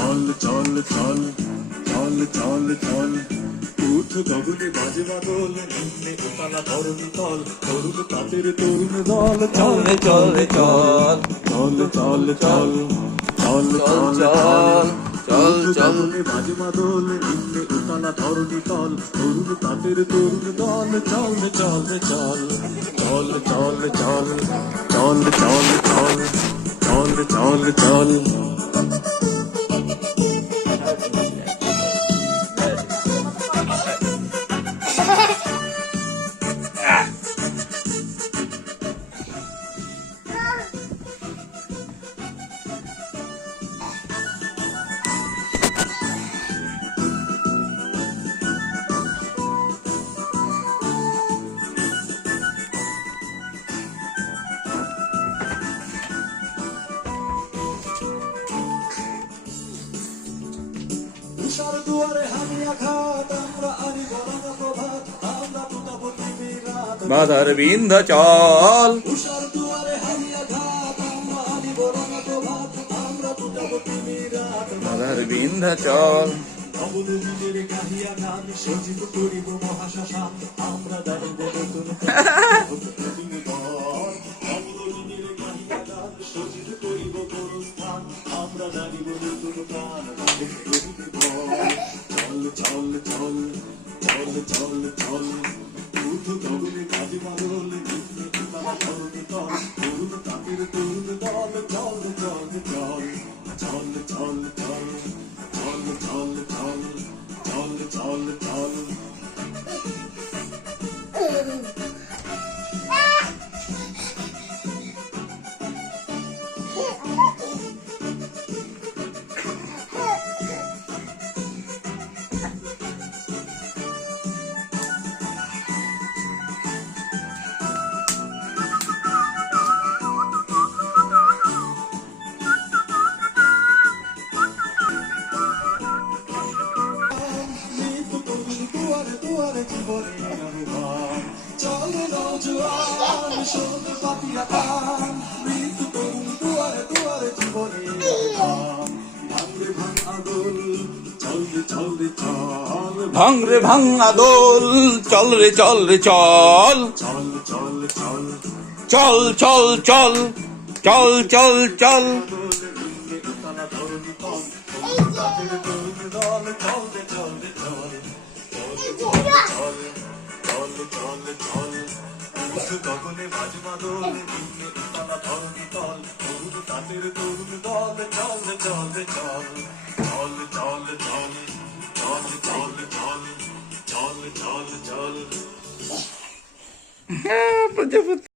চল চল চল চল চল চল উঠ গগনে বাজে বাদল নিম্নে উতালা ধরণী তল তরুণ তাদের তরুণ দল চল রে চল রে চল চল চল চল চল চল চল চল চল বাজে বাদল নিম্নে উতালা ধরণী তল তরুণ তাদের তরুণ দল চল রে চল রে চল চল চল চল চল চল চল চল চল চল বাধার বিন্ধ্যাচল বাধার বিন্ধ্যাচল চল চল চল চল চল উঠ গগনে বাজে বাদল নিম্নে উতালা ধরণী তল তরুণ তাদের তরুণ দল চল চল চল চল চল চল চল চল চল চল চল চল চলে নৌজোয়ান শোনে পাপিয়া গান মৃত্যু তরুণ দুয়ারে দুয়ারে জীবনে ভাঙরে ভাঙ আদল চল রে চল রে চল ভাঙরে ভাঙ আদল চল রে চল রে চল চল চল চল চল চল চল চল চল চল উতালা ধরণী তল তাদের তরুণ দল চল রে চল রে চল চল চল চল চল উঠ গগনে বাজে বাদল নিম্নে উতালা ধরণী তল তরুণ তাদের তরুণ দল চল রে চল রে চল চল চল চল চল চল চল চল চল চল প্রজাপতি